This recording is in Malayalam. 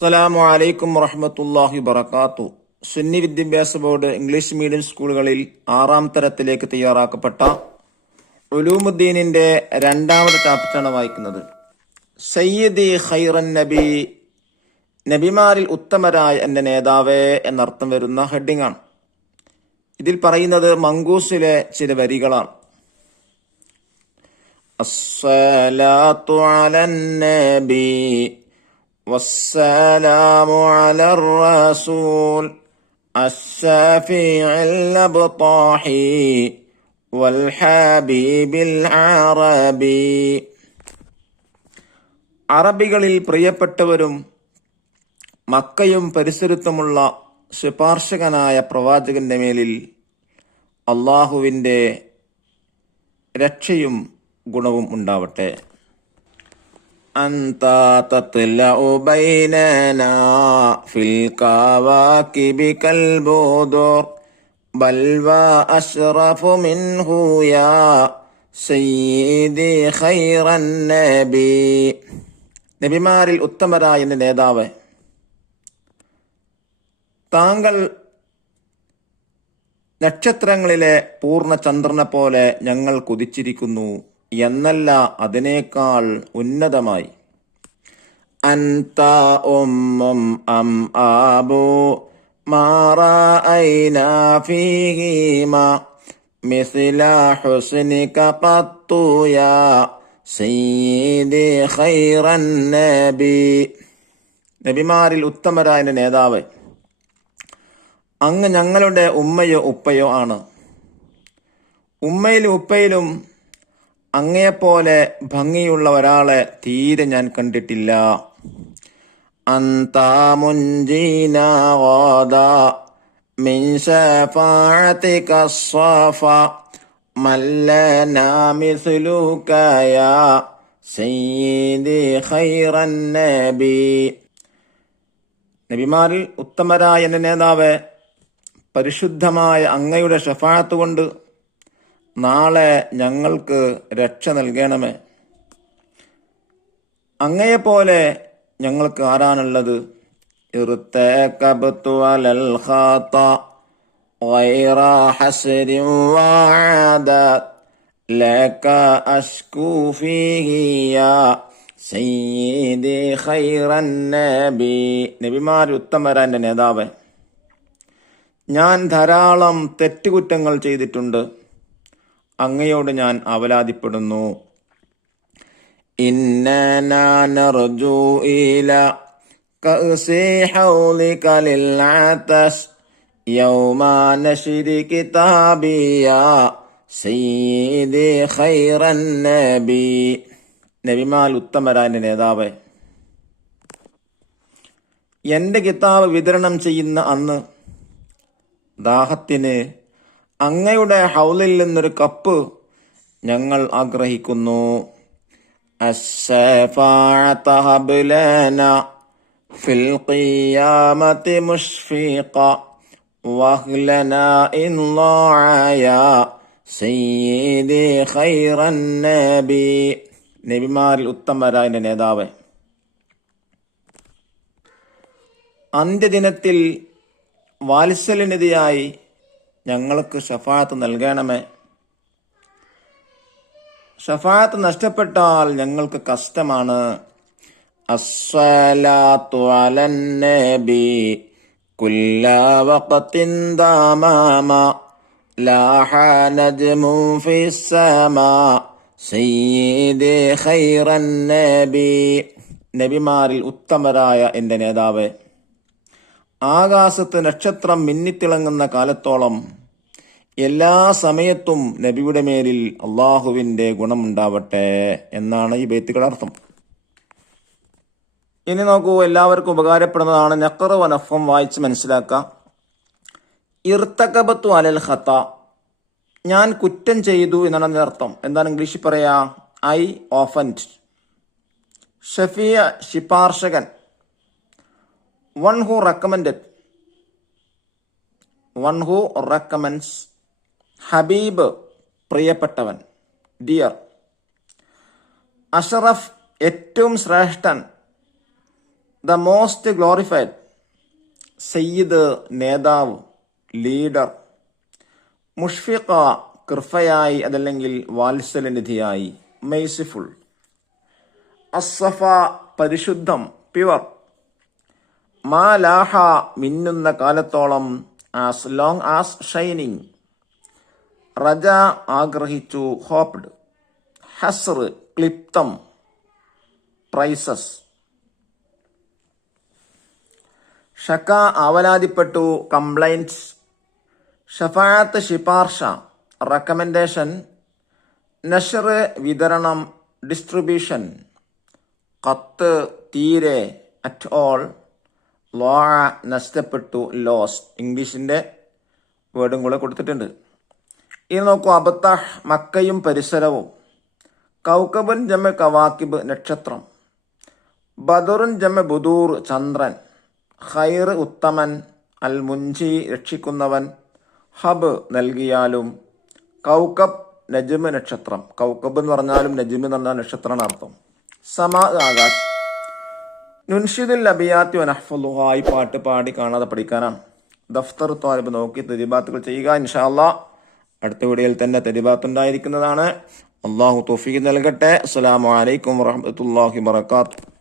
അസ്സലാമു അലൈക്കും വറഹ്മത്തുള്ളാഹി വബറകാത്തു. സുന്നി വിദ്യാഭ്യാസ ബോർഡ് ഇംഗ്ലീഷ് മീഡിയം സ്കൂളുകളിൽ 6ാം തരത്തിലേക്ക് തയ്യാറാക്കപ്പെട്ട ഉലൂമുദ്ദീനിന്റെ 2ാമത്തെ ചാപ്റ്ററാണ് വായിക്കുന്നത്. സയ്യിദി ഖൈറൻ നബി, നബിമാരിൽ ഉത്തമരായ എന്റെ നേതാവേ എന്നർത്ഥം വരുന്ന ഹെഡിംഗ് ആണ്. ഇതിൽ പറയുന്നത് മങ്കൂസിലെ ചില വരികളാണ്. അസ്സലാത്തു അലൻ നബി والسلام على الرسول الشافع الأبطاحي والحبيب العربي. അറബികളിൽ പ്രിയപ്പെട്ടവരും മക്കയും പരിസരത്തുമുള്ള ശുപാർശകനായ പ്രവാചകന്റെ മേലിൽ അള്ളാഹുവിന്റെ രക്ഷയും ഗുണവും ഉണ്ടാവട്ടെ. أنت تطلع بيننا في الكواكب كالبدر بل وأشرف منه يا سيدي خير النبي. നബിമാരിൽ ഉത്തമരായ നേതാവ്, താങ്കൾ നക്ഷത്രങ്ങളിലെ പൂർണ്ണചന്ദ്രനെ പോലെ ഞങ്ങൾ കുതിച്ചിരിക്കുന്നു എന്നല്ല, അതിനേക്കാൾ ഉന്നതമായി. അൻത ഉമ്മും അം ആബു മാ റഅയ്നാ ഫീഹിമാ മിസ്ല ഹുസ്നിക ഖത്തു യാ സയ്യിദി ഖൈറൻ നബി. നബിമാരിൽ ഉത്തമരായ നേതാവ്, അങ്ങ് ഞങ്ങളുടെ ഉമ്മയോ ഉപ്പയോ ആണ്. ഉമ്മയിലും ഉപ്പയിലും അങ്ങയെപ്പോലെ ഭംഗിയുള്ള ഒരാളെ തീരെ ഞാൻ കണ്ടിട്ടില്ല. അന്ത മുൻജീന ഗാദാ മിൻ ശഫാഅതിക സ്സഫ മല്ലനാ മിസ്ലുക യാ സയ്യിദി ഖൈറൻ നബി. നബിമാരിൽ ഉത്തമരായ എന്റെ നേതാവേ, പരിശുദ്ധമായ അങ്ങയുടെ ശഫാഅത്ത് കൊണ്ട് നാളെ ഞങ്ങൾക്ക് രക്ഷ നൽകണമേ. അങ്ങയെപ്പോലെ ഞങ്ങൾക്ക് ആരാണുള്ളത്? ഇർതകബ്തു അലൽ ഖാത ഗൈറ ഹസ്രിൻ വഅദത് ലക അശ്കു ഫീഹി യാ സയ്യിദി ഖൈറൻ നബി. നബിമാരിൽ ഉത്തമരായ എന്റെ നേതാവേ, ഞാൻ ധാരാളം തെറ്റുകുറ്റങ്ങൾ ചെയ്തിട്ടുണ്ട്. അങ്ങയോട് ഞാൻ അവലാതിപ്പെടുന്നു. ഇന്നനാ നർജു ഇലാ കഅസി ഹൗലിക ലിൽ അതസ് യൗമാ നശ്രി കിതാബിയാ സയ്യിദി ഖൈറൻ നബി. നബിമാൽ ഉത്തമരായ നേതാവേ, എന്റെ കിതാബ് വിതരണം ചെയ്യുന്ന അന്ന് ദാഹത്തിന് അങ്ങയുടെ ഹൗലിൽ നിന്നൊരു കപ്പ് ഞങ്ങൾ ആഗ്രഹിക്കുന്നു. അശ്ശഫാഅത ഹബ് ലനാ ഫിൽ ഖിയാമത്തി മുശ്ഫിഖ വഹ്ലനാ ഇൻ ളാഅ സയ്യിദി ഖൈറൻ നബി. നബിമാരിൽ ഉത്തമരായ നേതാവ്, അന്ത്യദിനത്തിൽ വാത്സല്യനിധിയായി ഞങ്ങൾക്ക് ഷഫാഅത്ത് നൽകണമേ. ഷഫാഅത്ത് നഷ്ടപ്പെട്ടാൽ ഞങ്ങൾക്ക് കഷ്ടമാണ്. അസ്സലാത്തു അലൻ നബി കുല്ല വഖത്തിൻ ദമാമ ലാഹ നജ്മു ഫിസ്സമാ സയ്യിദി ഖൈറൻ നബി. നബിമാരിൽ ഉത്തമരായ എന്റെ നേതാവ്, ആകാശത്ത് നക്ഷത്രം മിന്നിത്തിളങ്ങുന്ന കാലത്തോളം എല്ലാ സമയത്തും നബിയുടെ മേലിൽ അള്ളാഹുവിന്റെ ഗുണമുണ്ടാവട്ടെ എന്നാണ് ഈ ബൈത്തുകളുടെ അർത്ഥം. ഇനി നോക്കൂ, എല്ലാവർക്കും ഉപകാരപ്പെടുന്നതാണ്. നഖ്റ വ നഫ്ഹും വായിച്ച് മനസ്സിലാക്കാം. ഇർതകബത്തു അലൽ ഖത, ഞാൻ കുറ്റം ചെയ്തു എന്നാണ് അതിന്റെ അർത്ഥം. എന്താണ് ഇംഗ്ലീഷിൽ പറയാ? I offend. ഷഫിയ, ശിപാർശകൻ. One who recommended, one who recommends. ഹബീബ്, പ്രിയപ്പെട്ടവൻ, ഡിയർ. അഷറഫ്, ഏറ്റവും ശ്രേഷ്ഠൻ. ദ മോസ്റ്റ് ഗ്ലോറിഫൈഡ്, സയ്യിദ് നേതാവ്, ലീഡർ. മുഷ്ഫിഖ കൃഫയായി അതല്ലെങ്കിൽ വാത്സല്യനിധിയായി, മെയ്സിഫുൾ. അസ്സഫ പരിശുദ്ധം, പ്യുവർ. മാ ലാഹ മിന്നുന്ന കാലത്തോളം, ആസ് ലോങ് ആസ് ഷൈനിങ്. റജ ആഗ്രഹിച്ചു, ഹോപ്ഡ്. ഹസ്ർ ക്ലിപ്തം, പ്രൈസസ്. ഷക്ക ആവലാതിപ്പെട്ടു, കംപ്ലൈൻറ്റ്സ്. ഷഫാഅത്ത് ശിപാർശ, റെക്കമെൻഡേഷൻ. നഷർ വിതരണം, ഡിസ്ട്രിബ്യൂഷൻ. ഖത്ത് തീരെ, അറ്റ് ഓൾ. ലോഅ നഷ്ടപ്പെട്ടു, ലോസ്. ഇംഗ്ലീഷിന്റെ വേർഡും കൂടെ കൊടുത്തിട്ടുണ്ട്. ഇനി നോക്കൂ, അബ്തഹ് മക്കയും പരിസരവും. കൗക്കബുൻ ജമ കവാക്കിബ് നക്ഷത്രം. ബദറുൻ ജമ ബുദൂർ ചന്ദ്രൻ. ഖൈർ ഉത്തമൻ. അൽ മുൻജി രക്ഷിക്കുന്നവൻ. ഹബ് നൽകിയാലും. കൗക്കബ് നജ്മ് നക്ഷത്രം. കൗക്കബ് എന്ന് പറഞ്ഞാലും നജ്മ് എന്ന് പറഞ്ഞാൽ നക്ഷത്രമാണ് അർത്ഥം. സമാ ആകാശം. നുൻഷിദുൽ അബിയാത്തി വനഹ്ഫളുഹ, ഈ പാട്ട് പാടി കാണാതെ പഠിക്കാനാണ്. ദഫ്തർ ത്വാലിബ് നോക്കി തദ്ബാത്തുകൾ ചെയ്യുക. ഇൻഷാ അല്ലാഹ് അടുത്ത വീഡിയോയിൽ തന്നെ തദ്ബാത്ത് ഉണ്ടായിരിക്കുന്നതാണ്. അള്ളാഹു തൗഫീഖ് നൽകട്ടെ. അസ്സലാമു അലൈക്കും വറഹ്മത്തുള്ളാഹി വബറകാതുഹു.